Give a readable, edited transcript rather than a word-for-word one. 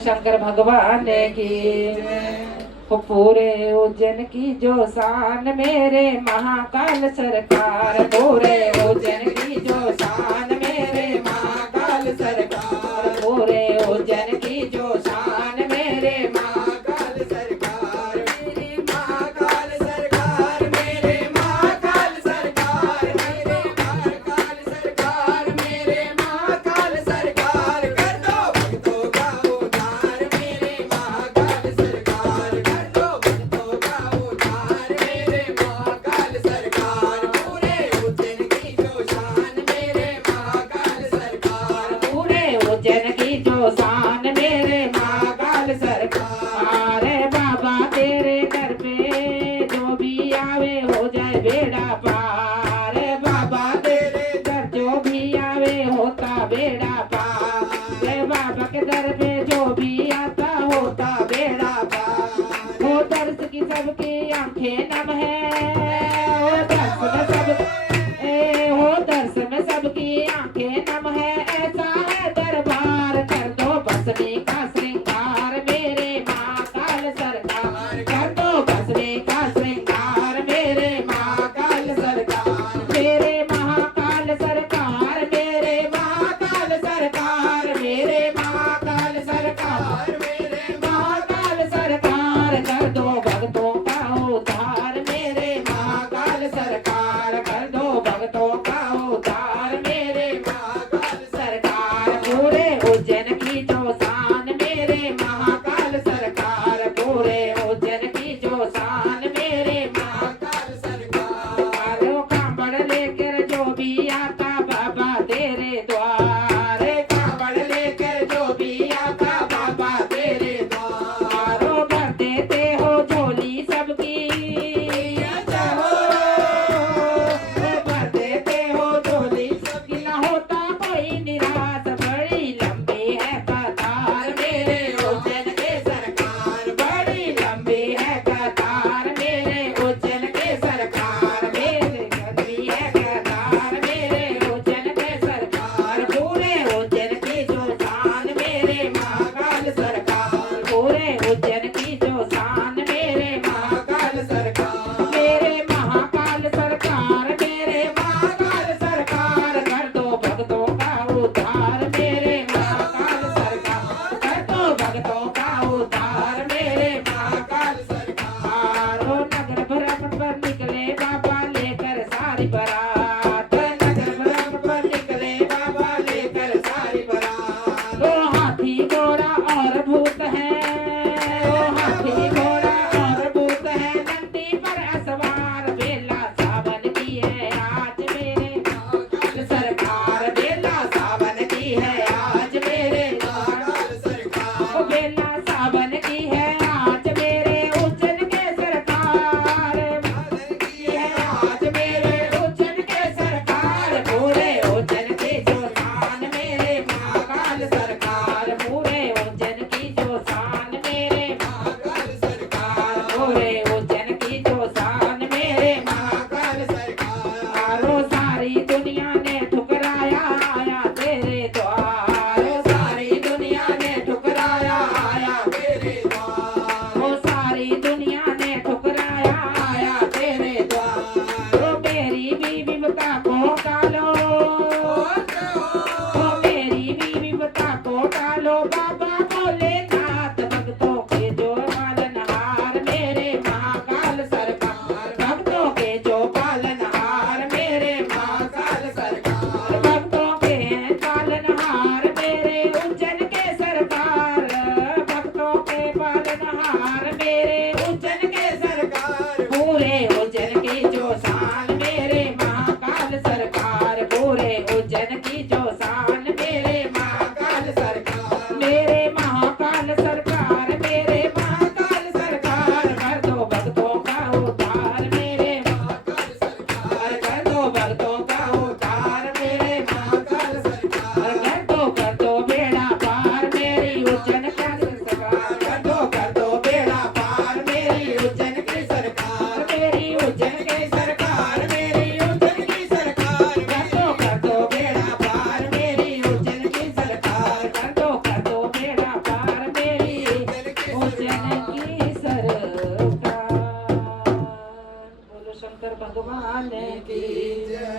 शंकर भगवान की हो पूरे उज्जैन की जो शान मेरे महाकाल सरकार। पूरे उज्जैन की जो शान मेरे महाकाल सरकार। पूरे उज्जैन की जो शान मेरे महाकाल सरकार। मेरे महाकाल सरकार। मेरे महाकाल सरकार। मेरे महाकाल सरकार। मेरे महाकाल सरकार। कर दो भक्तों का उद्धार मेरे महाकाल सरकार। कर दो भक्तों का उद्धार मेरे महाकाल सरकार। पूरे उज्जैन की जो शान मेरे महाकाल सरकार। पूरे उज्जैन की जो शान मेरे महाकाल सरकार। बाबा तेरे दर पे जो भी आवे हो जाए बेड़ा पार। बाबा तेरे दर जो भी आवे होता बेड़ा पार। बाबा के दर पे जो भी आता होता बेड़ा पार। वो दर्श की सबकी आंखें नम है। वो दर्श में सब हो दर्श में सबकी आंखें नम है। ऐसा है दरबार कर दो बसने का श्रृंगार मेरे महाकाल सरकार। कर दो बसने का श्रृंगार मेरे महाकाल सरकार। मेरे महाकाल सरकार। मेरे महाकाल सरकार। मेरे महाकाल सरकार। मेरे महाकाल सरकार। कर दो भक्तों का उद्धार मेरे महाकाल सरकार। कर दो भक्तों का उद्धार मेरे महाकाल सरकार। पूरे उज्जैन की जो शान मेरे महाकाल सरकार। पूरे उज्जैन की जो शान मेरे महाकाल सरकार। कांबड़ लेकर जो भी आता बाबा तेरे द्वार। कांबड़ लेकर जो भी आता बाबा तेरे द्वार। भर देते हो झोली सबकी भर देते हो झोली सबकी। न होता कोई निराश बड़ी लंबी है कतार मेरे उज्जैन के सरकार। बड़ी लंबी है कतार मेरे उज्जैन के सरकार। मेरे लंबी है कतार मेरे उज्जैन के सरकार। पूरे उज्जैन की जो शान मेरे महाकाल सरकार। पूरे उज्जैन की जो शान मेरे महाकाल सरकार। मेरे महाकाल सरकार। मेरे महाकाल सरकार। कर दो भक्तों का उद्धार मेरे महाकाल सरकार। कर दो भक्तों का उद्धार मेरे महाकाल सरकार। नगर भ्रमण पर निकले बाबा लेकर सारी बारात। नगर भ्रमण पर निकले बाबा लेकर सारी बारात। हाथी घोड़ा और भूत है। हाथी घोड़ा और भूत है। नंदी पर असवार बेला सावन की है आज मेरे महाकाल सरकार। बेला सावन की है आज मेरे महाकाल सरकार। बेला सावन की है आज मेरे उज्जैन के सरकार। की है आज मेरे उज्जैन के सरकार। पूरे उज्जैन की जो शान मेरे महाकाल सरकार। पूरे उज्जैन की जो शान मेरे महाकाल सरकार। पूरे उज्जैन की जो शान मेरे महाकाल सरकार। सारी दुनिया ने ठुकराया आया तेरे द्वार। सारी दुनिया ने ठुकराया आया तेरे द्वार। सारी दुनिया ने ठुकराया आया तेरे द्वार। मेरी बीवी बता को टालो। मेरी बीवी बता को टालो। बाबा बोले नाथ भक्तों के जो पालनहार मेरे महाकाल सरकार। भक्तों के जो पालनहार मेरे महाकाल सरकार। भक्तों के पालनहार मेरे उज्जैन के सरकार। भक्तों के पालनहार मेरे उज्जैन के सरकार। पूरे उज्जैन की जो शान मेरे महाकाल सरकार। पूरे उज्जैन की जो शान मेरे महाकाल सरकार। मेरे महाकाल सरकार। मेरे महाकाल सरकार। कर दो भक्तों का उद्धार मेरे महाकाल सरकार। कर दो भक्तों का उद्धार मेरे महाकाल सरकार। कर दो बेड़ा पार मेरी उज्जैन का सरकार। कर दो बेड़ा उज्जैन की सरकार। बोलो शंकर भगवान की जय।